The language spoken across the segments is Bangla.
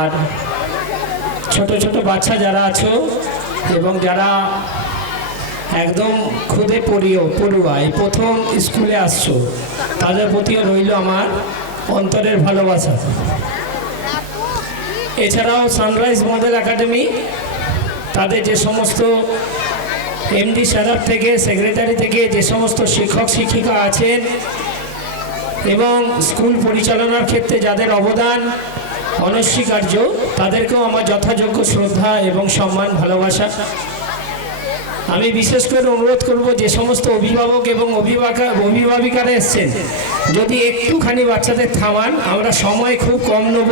আর ছোট ছোট বাচ্চা যারা আছো এবং যারা একদম খুদে পড়ুয়া এই প্রথম স্কুলে আসছো, তাদের প্রতিও রইল আমার অন্তরের ভালোবাসা। এছাড়াও সানরাইজ মডেল একাডেমি তাদের যে সমস্ত এমডি স্যার থেকে সেক্রেটারি থেকে যে সমস্ত শিক্ষক শিক্ষিকা আছেন এবং স্কুল পরিচালনার ক্ষেত্রে যাদের অবদান অনস্বীকার্য, তাদেরকেও আমার যথাযোগ্য শ্রদ্ধা এবং সম্মান ভালোবাসা। আমি বিশেষ করে অনুরোধ করব, যে সমস্ত অভিভাবক এবং অভিভাবিকারা এসছেন, যদি একটুখানি বাচ্চাদের থামান, আমরা সময় খুব কম নেব,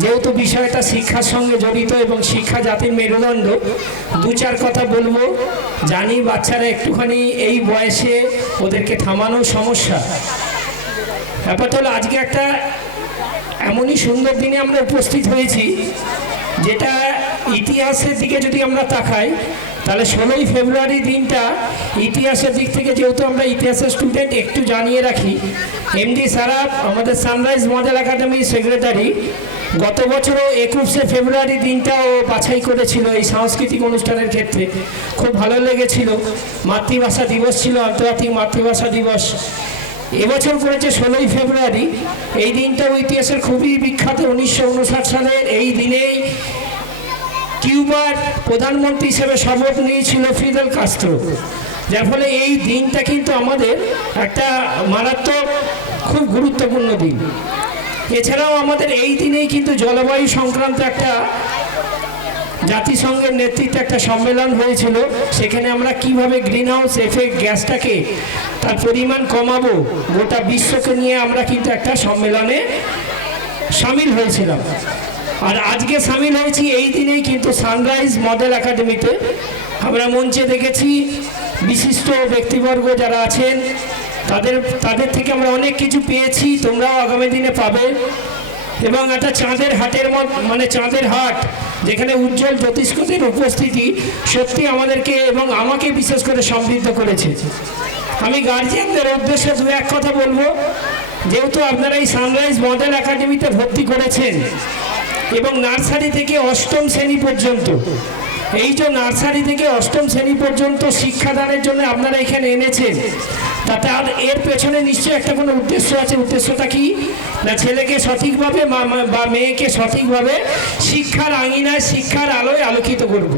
যেহেতু বিষয়টা শিক্ষার সঙ্গে জড়িত এবং শিক্ষা জাতির মেরুদণ্ড। দু চার কথা বলবো। জানি বাচ্চারা একটুখানি এই বয়সে ওদেরকে থামানো সমস্যা। ব্যাপারটা হলো, আজকে একটা এমনই সুন্দর দিনে আমরা উপস্থিত হয়েছি, যেটা ইতিহাসের দিকে যদি আমরা তাকাই, তাহলে 16ই ফেব্রুয়ারি দিনটা ইতিহাসের দিক থেকে, যেহেতু আমরা ইতিহাসের স্টুডেন্ট, একটু জানিয়ে রাখি। এমডি সারাফ আমাদের সানরাইজ মডেল একাডেমির সেক্রেটারি, গত বছরও 21শে ফেব্রুয়ারি দিনটাও বাছাই করেছিল এই সাংস্কৃতিক অনুষ্ঠানের ক্ষেত্রে। খুব ভালো লেগেছিল। মাতৃভাষা দিবস ছিল, আন্তর্জাতিক মাতৃভাষা দিবস। এবছর করেছে 16ই ফেব্রুয়ারি। এই দিনটাও ইতিহাসের খুবই বিখ্যাত। 1959 সালের এই দিনেই কিউবার প্রধানমন্ত্রী হিসেবে শপথ নিয়েছিল ফিদেল কাস্ত্রো, যার ফলে এই দিনটা কিন্তু আমাদের একটা মারাত্মক খুব গুরুত্বপূর্ণ দিন। এছাড়াও আমাদের এই দিনেই কিন্তু জলবায়ু সংক্রান্ত একটা জাতিসংঘের নেতৃত্বে একটা সম্মেলন হয়েছিল। সেখানে আমরা কিভাবে গ্রিন হাউস এফেক্ট গ্যাসটাকে তার পরিমাণ কমাবো, গোটা বিশ্বকে নিয়ে আমরা কিন্তু একটা সম্মেলনে সামিল হয়েছিলাম। আর আজকে সামিল হয়েছি এই দিনেই কিন্তু সানরাইজ মডেল একাডেমিতে। আমরা মঞ্চে দেখেছি বিশিষ্ট ব্যক্তিবর্গ যারা আছেন, তাদের থেকে আমরা অনেক কিছু পেয়েছি, তোমরাও আগামী দিনে পাবে। এবং একটা চাঁদের হাটের চাঁদের হাট, যেখানে উজ্জ্বল জ্যোতিষ্কদের উপস্থিতি সত্যি আমাদেরকে এবং আমাকে বিশেষ করে সমৃদ্ধ করেছে। আমি গার্জিয়ানদের উদ্দেশ্যে দু এক কথা বলবো। যেহেতু আপনারা এই সানরাইজ মডেল একাডেমিতে ভর্তি করেছেন এবং নার্সারি থেকে অষ্টম শ্রেণী পর্যন্ত, এই যে নার্সারি থেকে অষ্টম শ্রেণী পর্যন্ত শিক্ষাদানের জন্য আপনারা এখানে এনেছেন, তাতে এর পেছনে নিশ্চয়ই একটা কোনো উদ্দেশ্য আছে। উদ্দেশ্যটা কি না, ছেলেকে সঠিকভাবে বা মেয়েকে সঠিকভাবে শিক্ষার আঙিনায়, শিক্ষার আলোয় আলোকিত করব।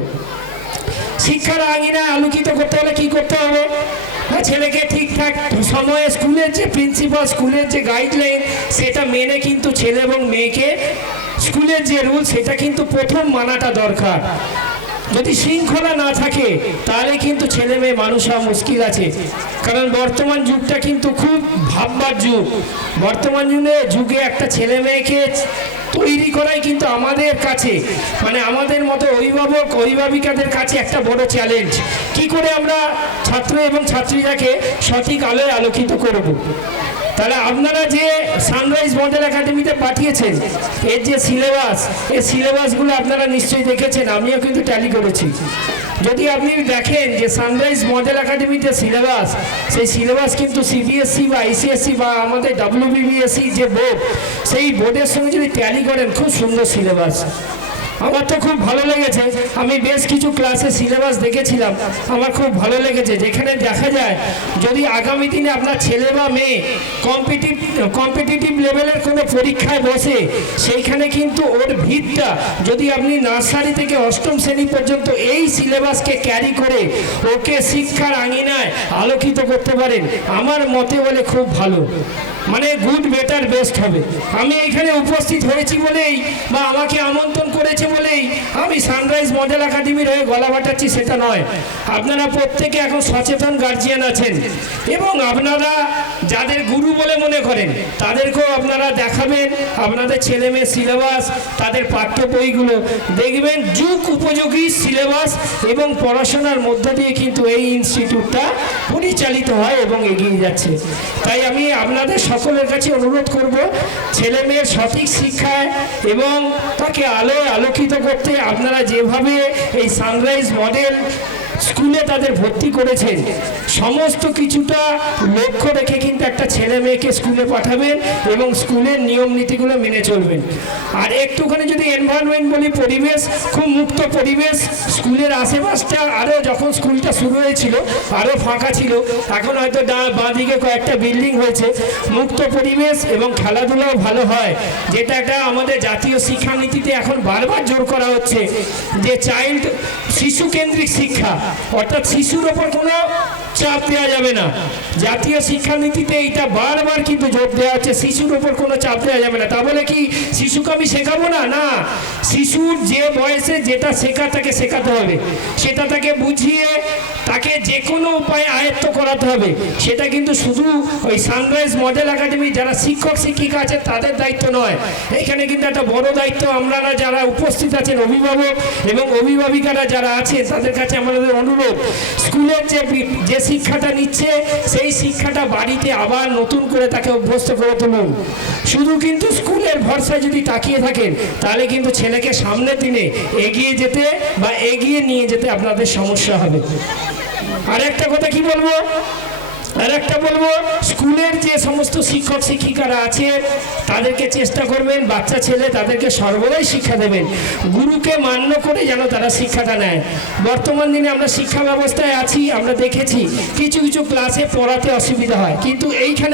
শিক্ষার আঙিনায় আলোকিত করতে হলে কি করতে হবে? ছেলেকে ঠিকঠাক সময়ে স্কুলের যে প্রিন্সিপাল, স্কুলের যে গাইডলাইন, সেটা মেনে কিন্তু ছেলে এবং মেয়েকে স্কুলের যে রুল, সেটা কিন্তু প্রথম মানাটা দরকার। যদি শৃঙ্খলা না থাকে তাহলে কিন্তু ছেলে মেয়ে মানুষ হওয়া মুশকিল আছে। কারণ বর্তমান যুগটা কিন্তু খুব ভাববার যুগ। বর্তমান যুগে একটা ছেলে মেয়েকে তৈরি করাই কিন্তু আমাদের কাছে, আমাদের মতো অভিভাবিকাদের কাছে একটা বড় চ্যালেঞ্জ। কি করে আমরা ছাত্র এবং ছাত্রীরাকে সঠিক আলোয় আলোকিত করব? তাহলে আপনারা যে সানরাইজ মডেল একাডেমিতে পাঠিয়েছেন, এর যে সিলেবাস, এই সিলেবাসগুলো আপনারা নিশ্চয়ই দেখেছেন, আমিও কিন্তু ট্যালি করেছি। যদি আপনি দেখেন যে সানরাইজ মডেল একাডেমিতে সিলেবাস, সেই সিলেবাস কিন্তু সিবিএসসি বা আইসিএসসি বা আমাদের WBBSE যে বোর্ড, সেই বোর্ডের সঙ্গে যদি ট্যালি করেন, খুব সুন্দর সিলেবাস। আমার তো খুব ভালো লেগেছে। আমি বেশ কিছু ক্লাসে সিলেবাস দেখেছিলাম, আমার খুব ভালো লেগেছে। যেখানে দেখা যায়, যদি আগামী দিনে আপনার ছেলে বা মেয়ে কম্পিটিটিভ লেভেলের কোনো পরীক্ষায় বসে, সেইখানে কিন্তু ওর ভিতটা যদি আপনি নার্সারি থেকে অষ্টম শ্রেণী পর্যন্ত এই সিলেবাসকে ক্যারি করে ওকে শিক্ষার আঙিনায় আলোকিত করতে পারেন, আমার মতে বলে খুব ভালো। গুড, বেটার, বেস্ট হবে। আমি এখানে উপস্থিত হয়েছি বলেই বা আমাকে আমন্ত্রণ করেছে বলেই আমি সানরাইজ মডেল একাডেমির হয়ে গলা বাটাচ্ছি, সেটা নয়। আপনারা প্রত্যেকে এখন সচেতন গার্জিয়ান আছেন এবং আপনারা যাদের গুরু বলে মনে করেন, তাদেরকেও আপনারা দেখাবেন আপনাদের ছেলে মেয়ের সিলেবাস, তাদের পাঠ্য বইগুলো দেখবেন যুগ উপযোগী সিলেবাস এবং পড়াশোনার মধ্য দিয়ে কিন্তু এই ইনস্টিটিউটটা পরিচালিত হয় এবং এগিয়ে যাচ্ছে। তাই আমি আপনাদের সকলের কাছে অনুরোধ করব, ছেলে মেয়ের সঠিক শিক্ষায় এবং তাকে আলোয় আলোকিত করতে আপনারা যেভাবে এই সানরাইজ মডেল স্কুলে তাদের ভর্তি করেছেন, সমস্ত কিছুটা লক্ষ্য রেখে কিন্তু একটা ছেলে মেয়েকে স্কুলে পাঠাবেন এবং স্কুলের নিয়ম নীতিগুলো মেনে চলবেন। আর একটুখানি যদি এনভায়রনমেন্ট বলি, পরিবেশ খুব মুক্ত পরিবেশ। স্কুলের আশেপাশটা আরও যখন স্কুলটা শুরু হয়েছিল আরও ফাঁকা ছিল, এখন হয়তো বাঁদিকে কয়েকটা বিল্ডিং হয়েছে। মুক্ত পরিবেশ এবং খেলাধুলাও ভালো হয়, যেটা একটা আমাদের জাতীয় শিক্ষানীতিতে এখন বারবার জোর করা হচ্ছে যে শিশু কেন্দ্রিক শিক্ষা, অর্থাৎ শিশুর ওপর কোনো চাপ দেওয়া যাবে না। জাতীয় শিক্ষানীতিতে এটা বারবার কিন্তু জোর দেওয়া হচ্ছে, শিশুর ওপর কোনো চাপ দেওয়া যাবে না। তা বলে কি শিশুকে আমি শেখাবো না? না, শিশুর যে বয়সে যেটা শেখা তাকে শেখাতে হবে, সেটা তাকে বুঝিয়ে তাকে যে কোনো উপায়ে আয়ত্ত করাতে হবে। সেটা কিন্তু শুধু ওই সানরাইজ মডেল একাডেমি যারা শিক্ষক শিক্ষিকা আছে তাদের দায়িত্ব নয়, এখানে কিন্তু একটা বড় দায়িত্ব আপনারা যারা উপস্থিত আছেন, অভিভাবক এবং অভিভাবিকারা যারা আছে, তাদের কাছে আমাদের অনুরোধ, স্কুলের যে শিক্ষাটা নিচ্ছে সেই শিক্ষাটা বাড়িতে আবার নতুন করে তাকে অভ্যস্ত করে তুলুন। শুধু কিন্তু স্কুলের ভরসায় যদি তাকিয়ে থাকেন তাহলে কিন্তু ছেলেকে সামনের দিনে এগিয়ে যেতে বা এগিয়ে নিয়ে যেতে আপনাদের সমস্যা হবে। আর একটা কথা কি বলবো, স্কুলের যে সমস্ত শিক্ষক শিক্ষিকারা আছে তাদেরকে চেষ্টা করবেন, বাচ্চা ছেলে তাদেরকে সর্বদাই শিক্ষা দেবেন, গুরুকে মান্য করে যেন তারা শিক্ষাটা নেয়। বর্তমান দিনে আমরা শিক্ষা ব্যবস্থায় আছি, আমরা দেখেছি কিছু কিছু ক্লাসে পড়াতে অসুবিধা হয়, কিন্তু এইখানে